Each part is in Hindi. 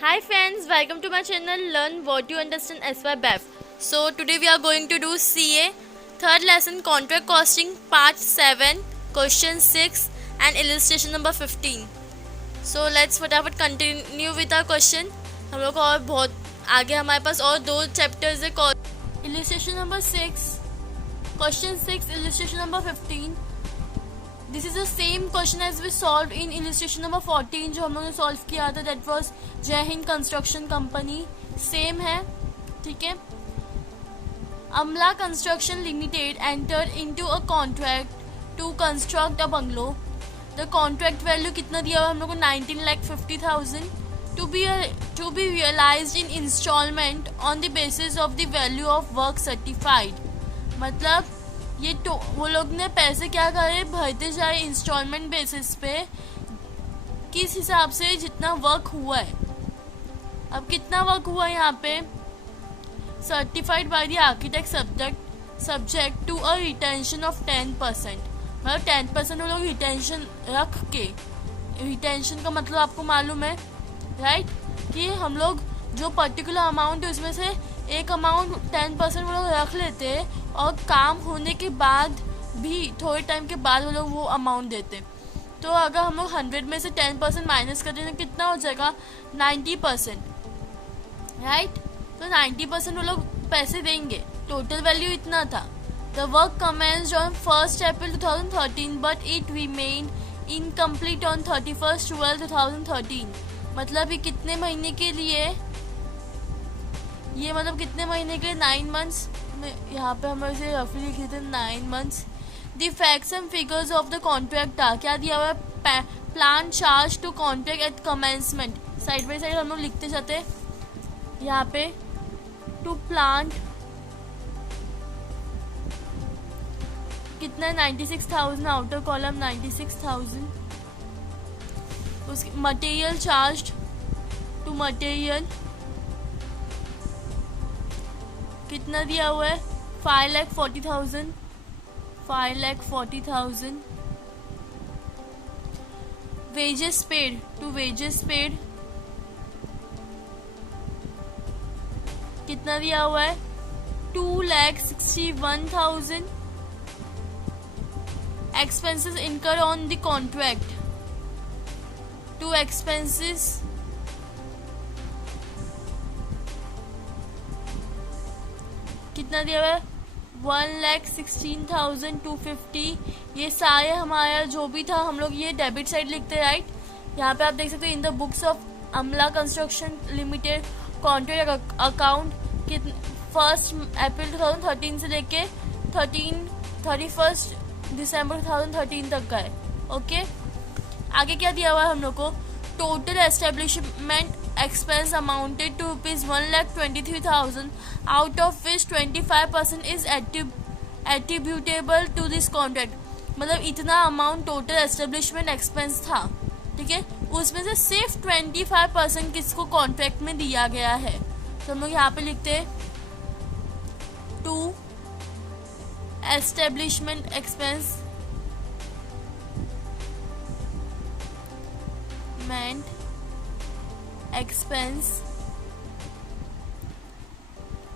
Hi friends, welcome to my channel Learn What You Understand SY BEF. So today we are going to do CA third lesson contract costing part 7 question 6 and illustration number 15. So let's फटाफट कंटिन्यू विद आवर क्वेश्चन. हम लोग को और बहुत आगे हमारे पास और दो चैप्टर्स है. illustration number 6, question 6, illustration number 15. This is the same question as we solve in illustration number 14 जो हम लोगों ने सॉल्व किया था. दैट वाज जय हिंद कंस्ट्रक्शन कंपनी. सेम है, ठीक है. Amla construction limited enter into a contract to construct a bungalow. The contract value कितना दिया हुआ हम लोग को 19,50,000 to be realised in instalment on the basis of the value of work certified. मतलब ये तो वो लोग ने पैसे क्या करे, भरते जाए इंस्टॉलमेंट बेसिस पे किस हिसाब से जितना वर्क हुआ है. अब कितना वर्क हुआ है यहाँ पे, certified by the architect subject to a retention of 10%. मतलब 10% वो लोग रिटेंशन रख के, रिटेंशन का मतलब आपको मालूम है राइट, कि हम लोग जो पर्टिकुलर अमाउंट है उसमें से एक अमाउंट 10% वो लोग रख लेते और काम होने के बाद भी थोड़े टाइम के बाद वो लोग वो अमाउंट देते. तो अगर हम लोग 100 में से 10% माइनस कर दें तो कितना हो जाएगा, 90%, राइट. तो 90% वो लोग पैसे देंगे. टोटल वैल्यू इतना था. The work commenced on 1 April 2013 but it remain incomplete on 31 December 2013. मतलब ये कितने महीने के लिए, ये मतलब कितने महीने के लिए, 9 months. यहाँ पे हम इसे रफली लिखे थे 9 months. The facts and figures of the contract था क्या दिया हुआ है, plan charge to contract at commencement. Side by side हम लोग लिखते जाते. यहाँ पे टू प्लांट कितना, 96,000, आउटर कॉलम 96,000. उसकी मटेरियल चार्ज टू मटेरियल कितना दिया हुआ है, 5,40,000. 5,40,000. Wages paid to wages paid कितना दिया हुआ है, 2,61,000. Expenses incur on the contract, to expenses कितना दिया हुआ है, 1,16,250. ये सारे हमारा जो भी था हम लोग ये डेबिट साइड लिखते हैं राइट. यहाँ पे आप देख सकते हो इन द बुक्स ऑफ अमला construction limited contract account 1 April 2013 से लेके 31 December 2013 तक का है. ओके, आगे क्या दिया हुआ है हम लोग को, total establishment expense amounted to rupees 1,23,000 out of which 25% is attributable to this contract. मतलब इतना अमाउंट टोटल एस्टेब्लिशमेंट एक्सपेंस था, ठीक है. उसमें से सिर्फ 25% किसको कॉन्ट्रैक्ट में दिया गया है. तो हम लोग यहाँ पे लिखते हैं टू एस्टेब्लिशमेंट एक्सपेंस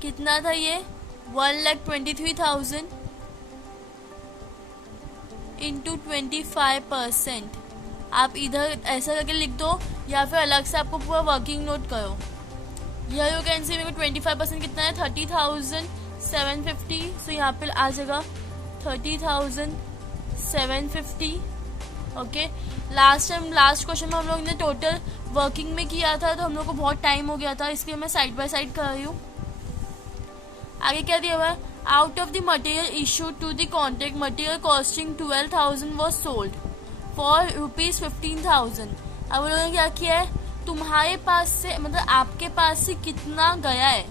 कितना था ये, 1,23,000 इंटू 25%. आप इधर ऐसा करके लिख दो या फिर अलग से आपको पूरा वर्किंग नोट करो. यह यू कैन सी मेरे को 25% कितना है, 30,750. सो यहाँ पे आ जाएगा 30,750. ओके. लास्ट क्वेश्चन में हम लोग ने टोटल वर्किंग में किया था तो हम लोग को बहुत टाइम हो गया था, इसलिए मैं साइड बाय साइड कर रही हूँ. आगे क्या दिया हुआ है, out of the material issue to the contract material costing 12,000 was sold for ₹15,000. अब लोगों ने क्या किया है, तुम्हारे पास से मतलब आपके पास से कितना गया है,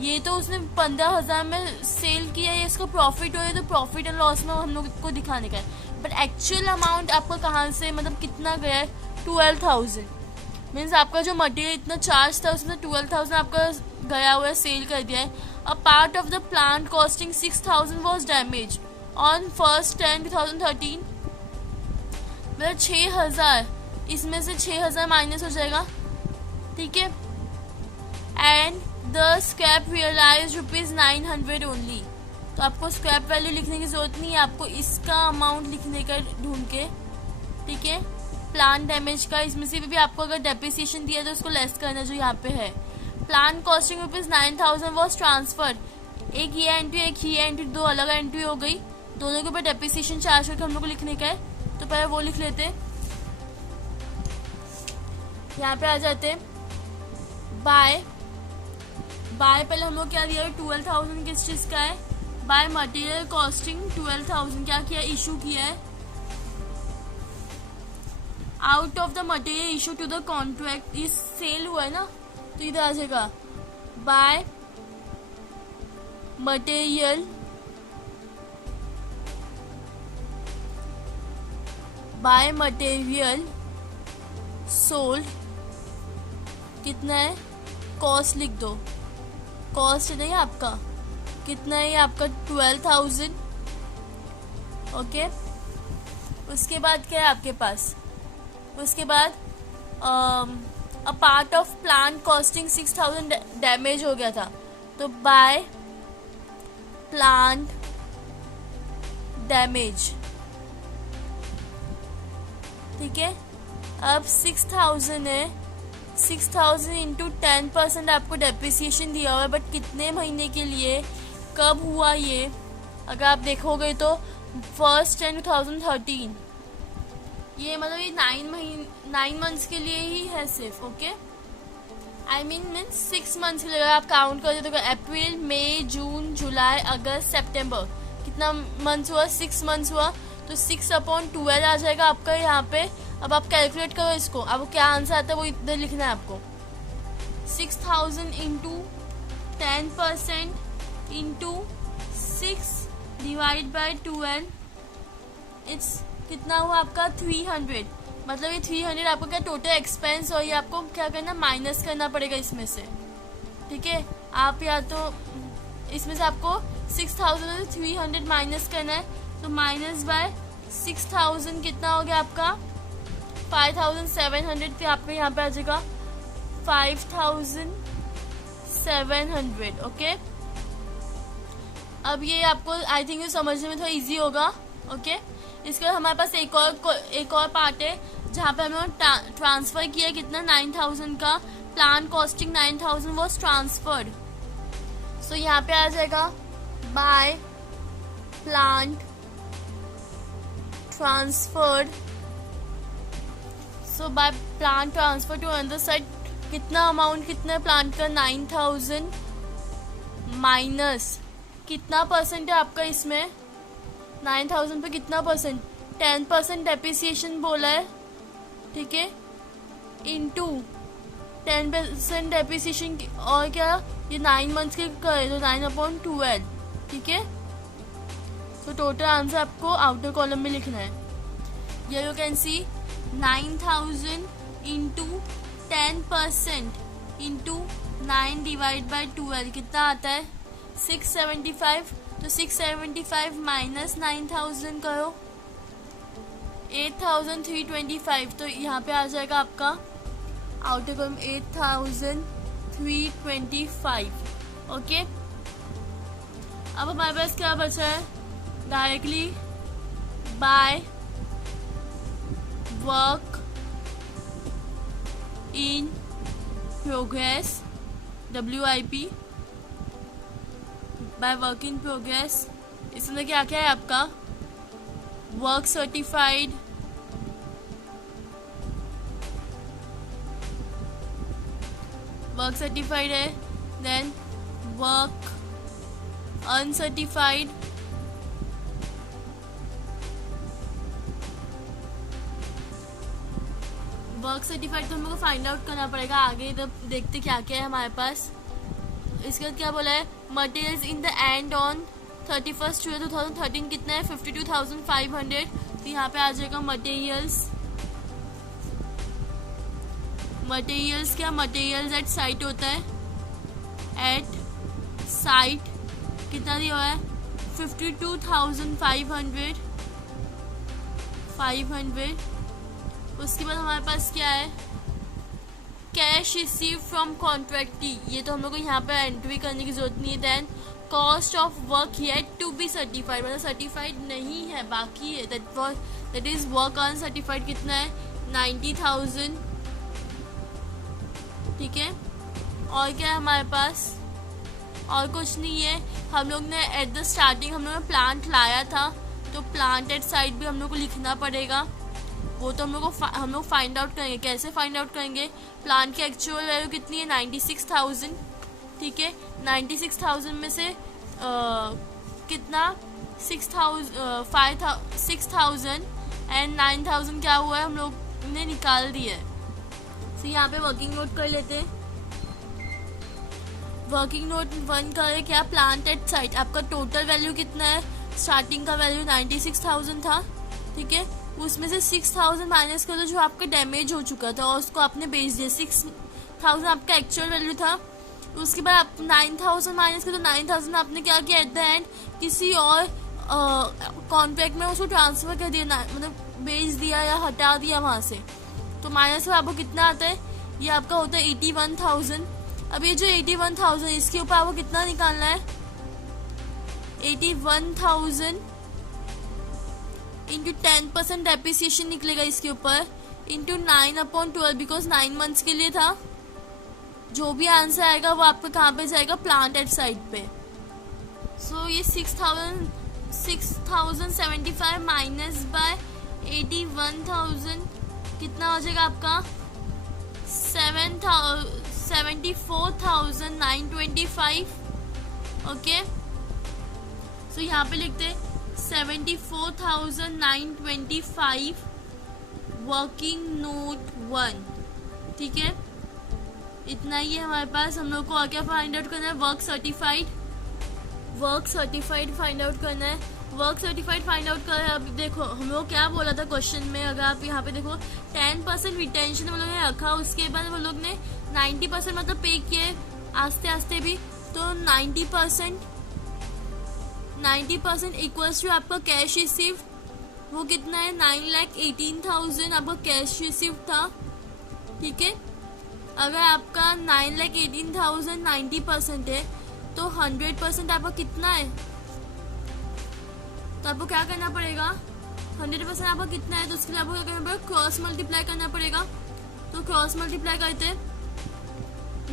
ये तो उसने 15,000 में सेल किया है, इसको प्रॉफिट हो रहा है तो प्रॉफिट एंड लॉस में हम लोग को दिखाने का है. बट एक्चुअल अमाउंट आपका कहाँ से, मतलब कितना गया है, 12,000. मीन्स आपका जो मटेरियल इतना चार्ज था उसमें 12,000 आपका गया हुआ है, सेल कर दिया है. A part of the plant costing 6,000 was damage on 1 October 2013. मतलब 6,000, इसमें से 6,000 माइनस हो जाएगा ठीक है। And the scrap realise ₹900 only. तो आपको स्क्रैप वैल्यू लिखने की जरूरत नहीं है, आपको इसका अमाउंट लिखने का ढूंढ के, ठीक है। प्लान डैमेज का इसमें से भी आपको अगर डेप्रिसिएशन दिया तो उसको लेस करना जो यहाँ पे है। Plan costing ₹9,000 was transfer. एक ये एंट्री एक ये एंट्री, दो अलग एंट्री हो गई, दोनों के ऊपर डेप्रिसिएशन चार्ज करके हम लोग को लिखने का है। तो पहले वो लिख लेते, यहाँ पे आ जाते। बाय पहले हम लोग क्या दिया है, 12,000 किस चीज का है, बाय मटेरियल कॉस्टिंग 12,000 क्या किया, इशू किया है। Out of the material issue to the contract, इस सेल हुआ है ना, तो इधर आ जाएगा बाय मटेरियल सोल्ड, कितना है, कॉस्ट लिख दो, कॉस्ट नहीं आपका कितना है, आपका 12,000। ओके, उसके बाद क्या है आपके पास, उसके बाद a part of plan costing 6,000 damage हो गया था, तो बाय प्लान डैमेज, ठीक है। अब 6,000 है, 6,000 इंटू 10% आपको डेप्रिसिएशन दिया हुआ है, बट कितने महीने के लिए, कब हुआ ये, अगर आप देखोगे तो 1 January 2013, ये मतलब ये 9 मंथ्स के लिए ही है सिर्फ। ओके, आई मीन 6 मंथ्स के लिए। अगर आप काउंट करोगे तो अप्रैल मई जून जुलाई अगस्त सितंबर, कितना मंथ्स हुआ, 6 मंथ्स हुआ, तो 6/12 आ जाएगा आपका यहाँ पे। अब आप कैलकुलेट करो इसको, अब क्या आंसर आता है वो इधर लिखना है आपको। 6,000 into 10% into 6 divide by 12, it's कितना हुआ आपका 300। मतलब ये 300 आपको क्या टोटल एक्सपेंस, और ये आपको क्या करना, माइनस करना पड़ेगा इसमें से, ठीक है। आप या तो इसमें से आपको 6,000 से 300 माइनस करना है, तो माइनस बाय 6,000 कितना हो गया आपका 5,700, तो आपको यहाँ पे आ जाएगा 5,700। ओके, अब ये आपको आई थिंक समझने में थोड़ा इजी होगा। ओके, इसके बाद हमारे पास एक और पार्ट है जहाँ पे हमें ट्रांसफर किया कितना 9,000 का, plan costing 9,000 was transferred. So यहाँ पे आ जाएगा by plan transferred, so by plan transfer to another side, कितना अमाउंट कितना प्लांट का 9,000 माइनस कितना परसेंट है आपका इसमें, 9,000 पे कितना परसेंट, 10% डेप्रिसिएशन बोला है, ठीक है, इंटू 10% डेप्रिसिएशन, और क्या ये 9 मंथ्स के करे तो 9/12, ठीक है। तो टोटल आंसर आपको आउटर कॉलम में लिखना है। ये you can see 9,000 into 10% into 9 divide by 12 कितना आता है 675। तो 675 माइनस 9,000 करो 8,325, तो यहाँ पे आ जाएगा आपका आउटर कॉलम 8,325। ओके, अब हमारे पास क्या बचा है, directly by work in progress, WIP, by work in progress. इसमें क्या क्या है आपका वर्क सर्टिफाइड, है, then work uncertified, work certified तो हम लोग को फाइंड आउट करना पड़ेगा आगे, इधर देखते क्या क्या है हमारे पास। इसके बाद क्या बोला है, materials in the end on 31 July 2013 कितना है 52,500, तो यहाँ पे आ जाएगा मटेरियल्स क्या, मटेरियल्स एट साइट होता है, एट साइट कितना दिया हुआ है 52,500। उसके बाद हमारे पास क्या है कैश रिसीव फ्रॉम कॉन्ट्रैक्टी, ये तो हम लोग को यहाँ पे एंट्री करने की जरूरत नहीं है. Then cost of work yet to be certified, मतलब सर्टिफाइड नहीं है, बाकी है. दैट इज वर्क अनसर्टिफाइड कितना है 90,000. ठीक है. और क्या है हमारे पास, और कुछ नहीं है. हम लोग ने एट द स्टार्टिंग हम लोग ने प्लांट लाया था, तो प्लांट एट साइड भी हम लोग को लिखना पड़ेगा. वो तो हम लोग फाइंड आउट करेंगे. कैसे फाइंड आउट करेंगे, प्लांट की एक्चुअल वैल्यू कितनी है 96,000. ठीक है. 96,000 में से कितना 6,000 एंड 9,000 क्या हुआ है हम लोग ने निकाल दिया है. तो यहाँ पे वर्किंग नोट कर लेते हैं. वर्किंग नोट 1 करें क्या, प्लांट एट साइट. आपका टोटल वैल्यू कितना है, स्टार्टिंग का वैल्यू 96,000 था. ठीक है. उसमें से 6,000 माइनस कर दो जो आपका डैमेज हो चुका था और उसको आपने बेच दिया. 6,000 आपका एक्चुअल वैल्यू था. उसके बाद आप 9,000 माइनस कर दो. 9,000 आपने क्या किया एट द एंड, किसी और कॉन्ट्रैक्ट में उसको ट्रांसफर कर दिया, मतलब बेच दिया या हटा दिया वहाँ से. तो माइनस में आपको कितना आता है, ये आपका होता है 81,000. अब ये जो 81,000 इसके ऊपर आपको कितना निकालना है, 81,000 इंटू 10% डेप्रिसिएशन निकलेगा इसके ऊपर, इंटू 9/12 बिकॉज 9 मंथ्स के लिए था. जो भी आंसर आएगा वो आपका कहाँ पे जाएगा, प्लांट एट साइड पे. सो ये 6,075 माइनस बाय 81,000 कितना हो जाएगा आपका 74,925. ओके. सो यहाँ पे लिखते हैं 74,925 वर्किंग नोट 1. ठीक है. इतना ही है हमारे पास. हम लोग को और क्या फाइंड आउट करना है, वर्क सर्टिफाइड फाइंड आउट करना है. वर्क सर्टिफाइड फाइंड आउट कर. अब देखो हम लोग क्या बोला था क्वेश्चन में, अगर आप यहाँ पे देखो 10% रिटेंशन हम लोग ने रखा, उसके बाद हम लोग ने 90% मतलब पे किए आस्ते आस्ते भी. तो 90% इक्वल्स टू आपका कैश रिसीव, वो कितना है 9,18,000 आपका कैश रिसीव था. ठीक है. अगर आपका 9,18,000 90% है तो 100% आपका कितना है, तो आपको क्या करना पड़ेगा, 100% आपका कितना है तो उसके लिए आपको क्या करना पड़ेगा, क्रॉस मल्टीप्लाई करना पड़ेगा. तो क्रॉस मल्टीप्लाई करते हैं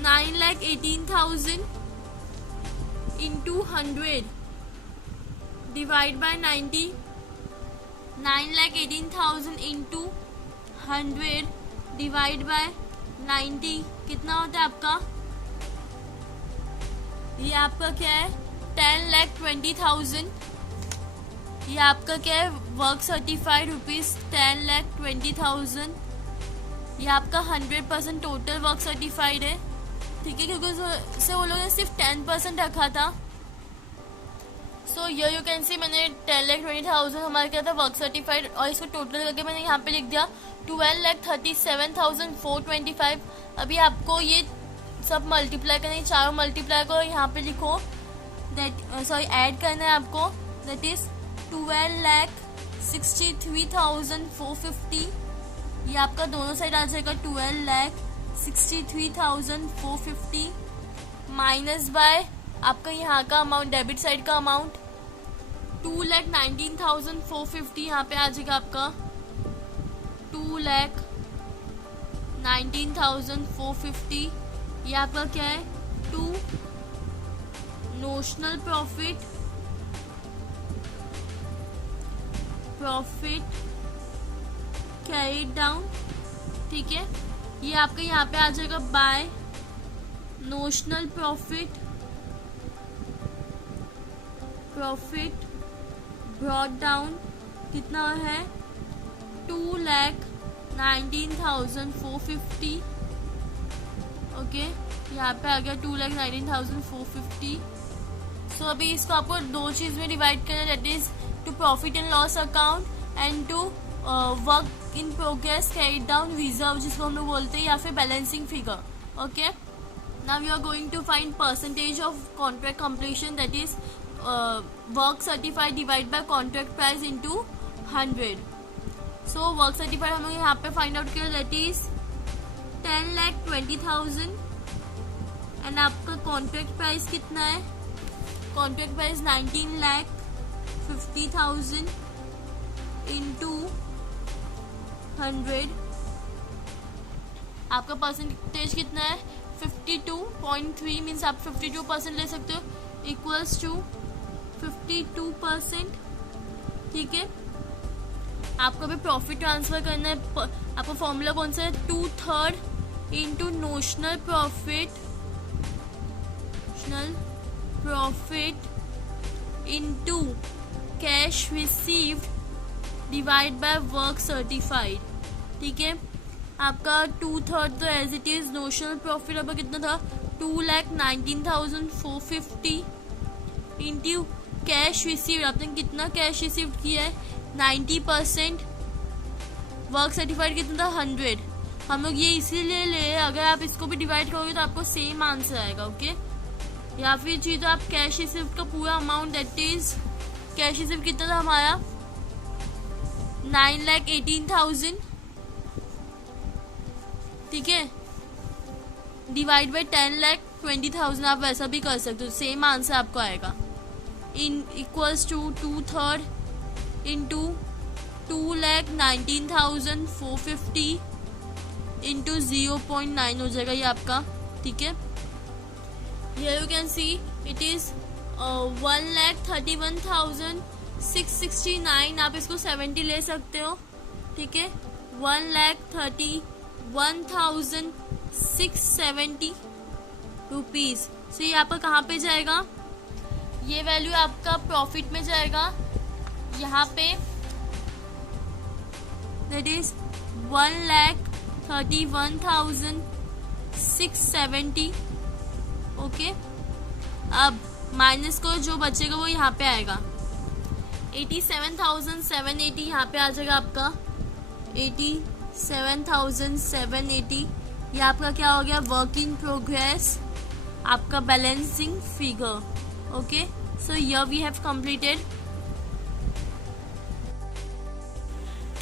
9,18,000 into 100 divide by 90. 9,18,000 into 100 divide by 90 कितना होता है आपका, ये आपका क्या है 10,20,000. ये आपका क्या है वर्क सर्टिफाइड ₹10,20,000. ये आपका 100% टोटल वर्क सर्टिफाइड है. ठीक है. क्योंकि उससे वो लोगों ने सिर्फ 10% रखा था. सो यू कैन सी मैंने 10,20,000 हमारा क्या था वर्क सर्टिफाइड, और इसको टोटल करके मैंने यहाँ पे लिख दिया 12,37,425. अभी आपको ये सब मल्टीप्लाई करना है, चारों मल्टीप्लाई को यहाँ पे लिखो, ऐड करना है आपको. That is 12,63,450. ये आपका दोनों साइड आ जाएगा 12,63,450 माइनस बाय आपका यहाँ का अमाउंट, डेबिट साइड का अमाउंट 2,19,450. यहाँ पे आ जाएगा आपका 2,19,450. ये आपका क्या है 2 नोशनल प्रॉफिट कैरीड डाउन. ठीक है. ये आपका यहाँ पे आ जाएगा by notional profit brought down कितना है 2,19,450. ओके. यहाँ पे आ गया 2,19,450. सो अभी इसको आपको दो चीज में डिवाइड करना है, that is to profit and loss account and to work in progress carried down reserve जिसको हम लोग बोलते हैं, या फिर balancing figure. Okay. Now you are going to find percentage of contract completion, that is work certified divide by contract price into 100. So work certified हम लोग यहाँ पे फाइंड आउट किया, दैट इज 10,20,000 एंड आपका कॉन्ट्रैक्ट प्राइस कितना है? Contract price 19,50,000 into 100. आपका परसेंटेज कितना है? 52.3 मीन्स आप 52% ले सकते हो, इक्वल्स टू 52%. ठीक है, आपको भी प्रॉफिट ट्रांसफर करना है. आपका फॉर्मूला कौन सा है? 2/3 into notional profit into cash received divide by work certified. ठीक है, आपका 2/3 तो as it is. Notional profit आपका कितना था? 2,19,450 इंटू कैश रिसीव्ड. आपने कितना कैश रिसीव्ड किया है? 90%. वर्क सर्टिफाइड कितना था? 100. हम लोग ये इसीलिए ले, अगर आप इसको भी डिवाइड करोगे तो आपको सेम आंसर आएगा. ओके, या फिर चाहिए तो आप कैश रिसीव्ड का पूरा amount, that is cash received कितना था हमारा? 9,18,000. ठीक है, डिवाइड बाई 10,20,000. आप वैसा भी कर सकते हो, सेम आंसर आपको आएगा. इन इक्वल्स टू 2/3 इंटू 2,19,450 इंटू 0.9 हो जाएगा ये आपका. ठीक है, here you can see it is 1,31,669. आप इसको 70 ले सकते हो. ठीक है, 1,31,670 रुपीज. सो ये आपका कहाँ पे जाएगा? ये वैल्यू आपका प्रॉफिट में जाएगा. यहाँ पे दैट इज 1,31,670. ओके, अब माइनस को जो बचेगा वो यहाँ पे आएगा. 87,780 यहाँ पे आ जाएगा आपका. 87,780 ये आपका क्या हो गया? वर्क इन प्रोग्रेस, आपका balancing figure. Okay, so here we have completed.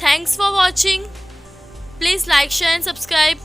Thanks for watching. Please like, share and subscribe.